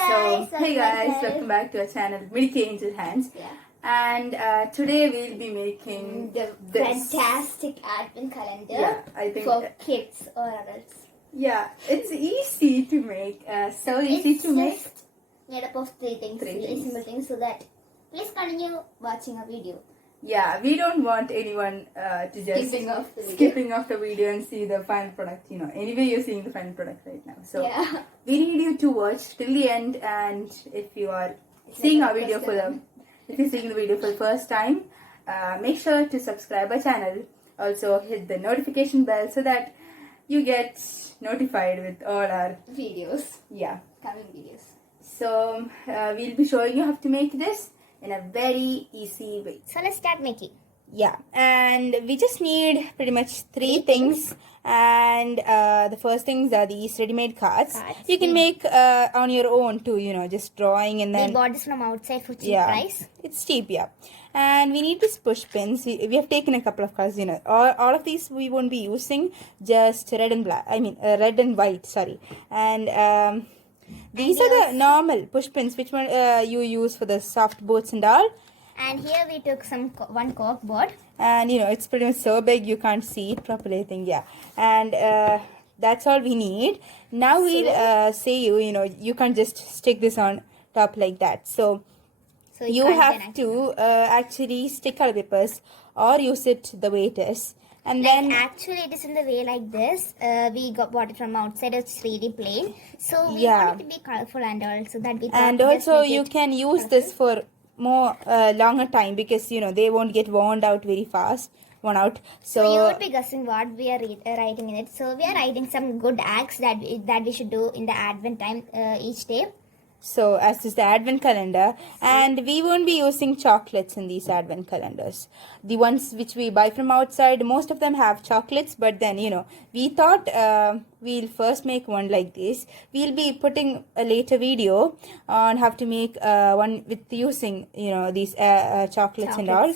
Hey guys, welcome back to our channel, Midukki Angel Hands. Yeah. And today we'll be making The this. fantastic advent calendar Yeah, I think for kids or adults. Yeah, it's easy to make. So easy to make. Made up of three things. Simple things. So that please continue watching our video. Yeah, we don't want anyone to just skipping off the video and see the final product. Anyway, you're seeing the final product right now. So we need you to watch till the end. And if you are seeing our video if you're seeing the video for the first time, make sure to subscribe our channel. Also hit the notification bell so that you get notified with all our videos. Yeah, coming videos. So we'll be showing you how to make this in a very easy way. So let's start making. Yeah, and we just need pretty much three things. And the first things are these ready-made cards. You can make on your own too, just drawing and then... We bought this from outside for cheap price. It's cheap, yeah. And we need these push pins. We have taken a couple of colors, all of these we won't be using, just red and black. Red and white, sorry. And these are the normal push pins, which one you use for the soft boards and all. And here we took one cork board. And it's pretty much so big you can't see it properly, I think, yeah. And that's all we need. Now we'll say you can't just stick this on top like that. So you have to actually stick color papers or use it the way it is. And then actually it is in the way like this. We bought it from outside. It's really plain. So we want it to be colorful and also that we thought. And also you can use this for more longer time because they won't get worn out very fast. So you would be guessing what we are writing in it. So we are writing some good acts that we should do in the Advent time each day. So as is the Advent calendar, and we won't be using chocolates in these Advent calendars. The ones which we buy from outside, most of them have chocolates, but then we thought we'll first make one like this. We'll be putting a later video on how to make one with using these chocolates and all.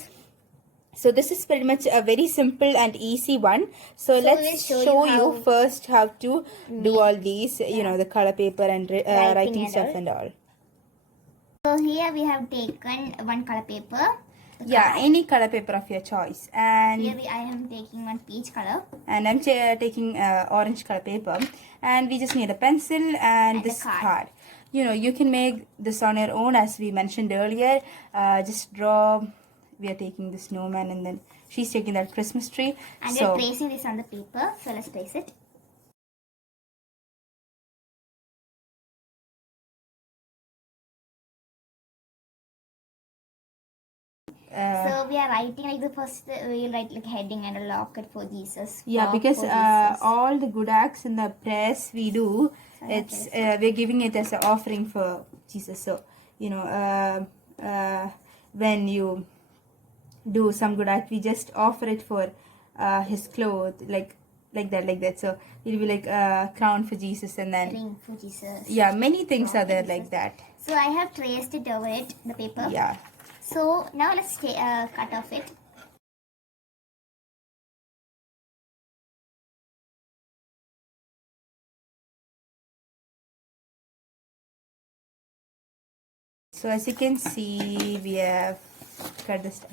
So this is pretty much a very simple and easy one. So let's show you first how to do all these, the color paper and writing stuff and all. So here we have taken one color paper. Yeah, any color paper of your choice. And here I am taking one peach color. And I'm taking orange color paper. And we just need a pencil and this card. You can make this on your own as we mentioned earlier. Just draw. We are taking the snowman and then she's taking that Christmas tree. And we're tracing this on the paper. So let's trace it. So we are writing like the first, we'll write like heading and a locket for Jesus. Yeah, because all the good acts in the prayers we do, it's we're giving it as an offering for Jesus. So, when you do some good act, we just offer it for his clothes, like that. So it'll be like a crown for Jesus and then ring for Jesus. Yeah, many things are there like that. So I have traced it over it, the paper. Yeah. So now let's cut off it. So as you can see, we have cut this stuff.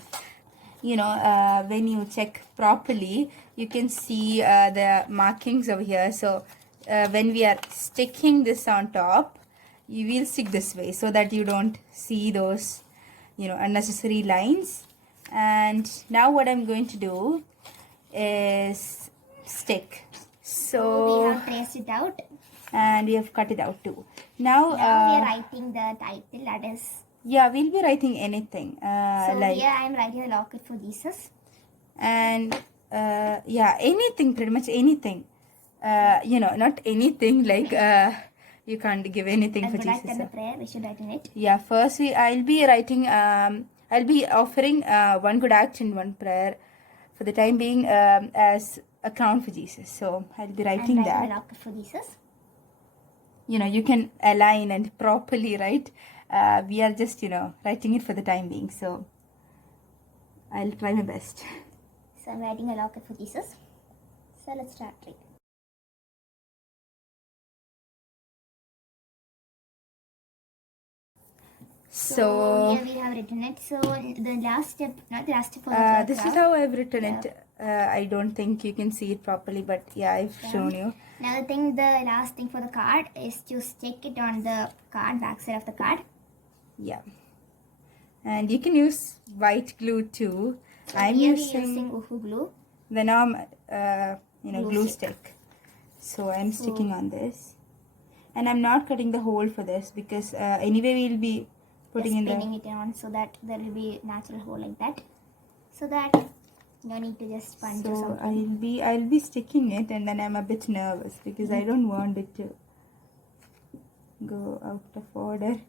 When you check properly, you can see the markings over here. So when we are sticking this on top, you will stick this way so that you don't see those, unnecessary lines. And now what I'm going to do is stick. So we have traced it out. And we have cut it out too. Now we are writing the title, that is. Yeah, we'll be writing anything. So here I am writing a locket for Jesus. And anything, pretty much anything. Not anything like you can't give anything for Jesus. And the prayer, we should write in it. Yeah, first I'll be writing. I'll be offering one good act and one prayer for the time being as a crown for Jesus. So I'll be writing that. A locket for Jesus. You can align and properly write. We are just, writing it for the time being. So, I'll try my best. So, I'm writing a locket for Jesus. So, let's start writing. So here we have written it. So the last step, not the last step for the this is how I've written it. I don't think you can see it properly, but yeah, I've shown you. Now the last thing for the card is to stick it on the card, back side of the card. Yeah. And you can use white glue too. So I'm here using Uhu glue. Venom, glue stick. stick. So I'm sticking on this. And I'm not cutting the hole for this because anyway we'll be putting in spinning it on so that there will be natural hole like that. So that you need to just sponge or So something. I'll be sticking it, and then I'm a bit nervous because I don't want it to go out of order.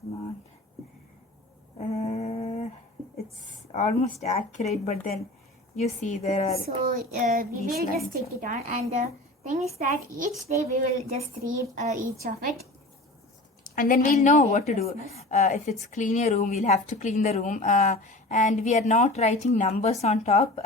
Come on. It's almost accurate, but then you see there are. So we will just stick it on, and the thing is that each day we will just read each of it. And then we'll know what to do. If it's clean your room, we'll have to clean the room. And we are not writing numbers on top.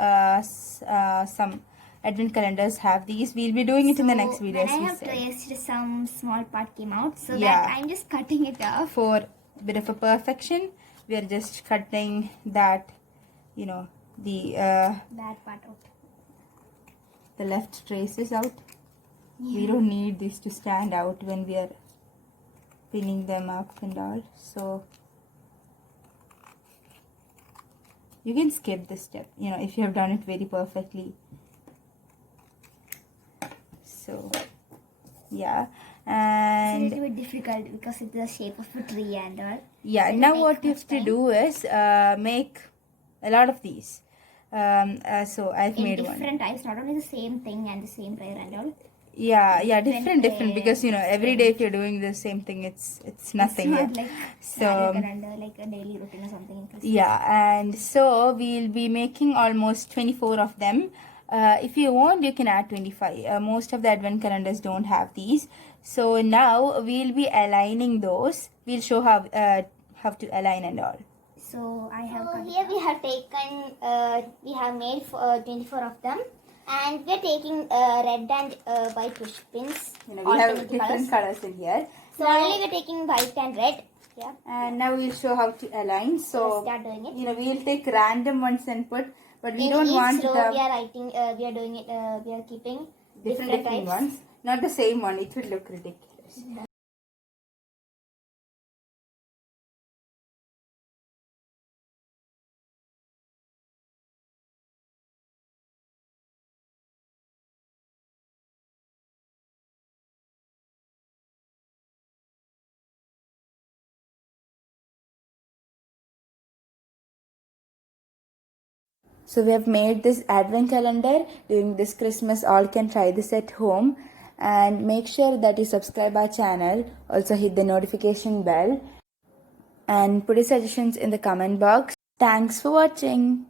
Some advent calendars have these. We'll be doing it in the next video. When I have traced, some small part came out. So that I'm just cutting it off. For a bit of a perfection, we are just cutting that, the that part out. The left traces out. We don't need this to stand out when we are pinning them up and all. So you can skip this step, if you have done it very perfectly. So yeah, and it's a little bit difficult because it's the shape of a tree and all. Yeah, so now what you have to do is make a lot of these. So I've made one. Different types, not only the same thing and the same prayer and all. Yeah, different because every day if you're doing the same thing, it's nothing. It's not like calendar, like a daily routine or something. Yeah, and so we'll be making almost 24 of them. If you want, you can add 25. Most of the advent calendars don't have these. So now we'll be aligning those. We'll show how to align and all. So I have. So here we have taken. We have made 24 of them. And we are taking red and white push pins. We have different colors in here. So only we are taking white and red. Yeah. And now we'll show how to align. So start doing it. We'll take random ones and put, but we in don't each want. Row we are writing. We are doing it. We are keeping different ones, not the same one. It would look ridiculous. So we have made this advent calendar during this Christmas. All can try this at home, and make sure that you subscribe our channel. Also hit the notification bell and put your suggestions in the comment box. Thanks for watching.